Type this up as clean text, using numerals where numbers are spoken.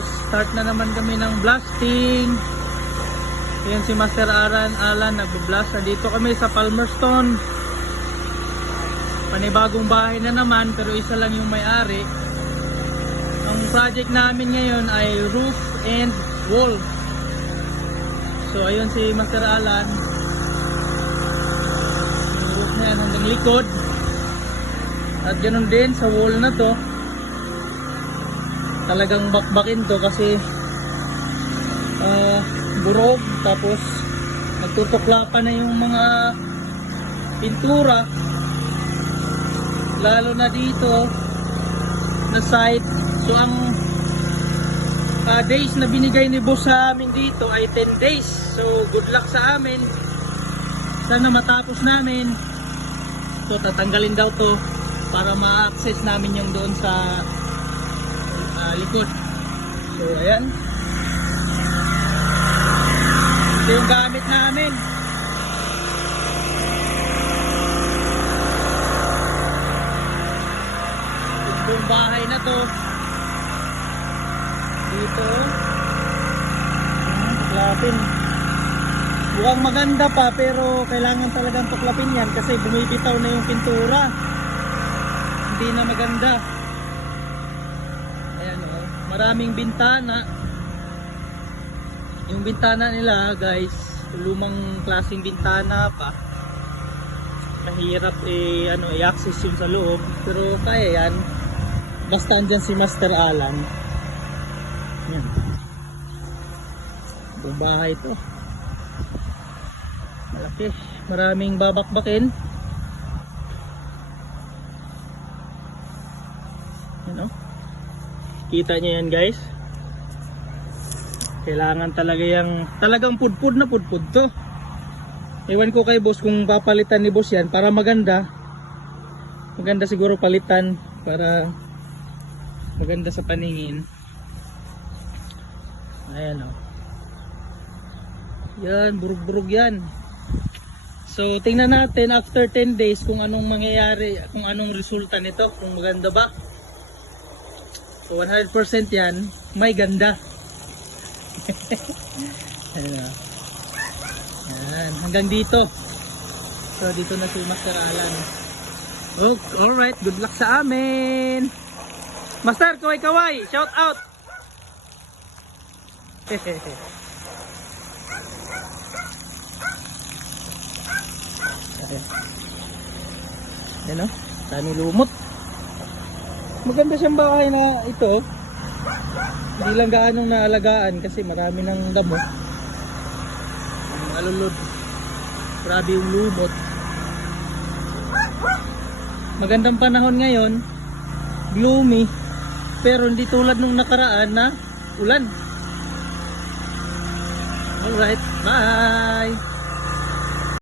guys, start na naman kami ng blasting. Ayan si Master Alan nagbo-blast. Dito kami sa Palmerston. Panibagong bahay na naman pero isa lang yung may-ari. Ang project namin ngayon ay roof and wall. So ayun si Master Alan. Yung roof na yan hanggang likod. At ganoon din sa wall na to. Talagang bakbakin to kasi burog, tapos nagtutukla pa na yung mga pintura, lalo na dito na site. So ang days na binigay ni boss sa amin dito ay 10 days. So good luck sa amin, sana matapos namin. So tatanggalin daw to para ma-access namin yung doon sa likod. So ayan, ito yung gamit namin. Yung bahay na to dito, tuklapin. Mukhang maganda pa pero kailangan talagang tuklapin yan kasi bumibitaw na yung pintura, hindi na maganda. Maraming bintana. Yung bintana nila guys, lumang klaseng bintana pa. Mahirap i-access yun sa loob. Pero kaya yan. Basta andyan si Master Alan. Yan. Itong bahay to. Malaki. Maraming babakbakin. Yan o. Kita nyo yan guys. Kailangan talaga yung talagang pudpud na pudpud to. Ewan ko kay boss kung papalitan ni boss yan para maganda. Maganda siguro palitan para maganda sa paningin. Ayan o. Yan, burug-burug yan. So tingnan natin after 10 days kung anong mangyayari, kung anong resulta nito, kung maganda ba. So 100% yan, may ganda. Ayan. Ayan, hanggang dito. So dito na si Master Alan. Oh, alright, good luck sa amin. Master, kaway-kaway, shout out. Ayan o, dami lumot. Maganda siyang bahay na ito. Hindi lang gaanong naalagaan kasi marami ng damo. Alulod. Grabe yung lumot. Magandang panahon ngayon. Gloomy. Pero hindi tulad nung nakaraan na ulan. Alright, bye!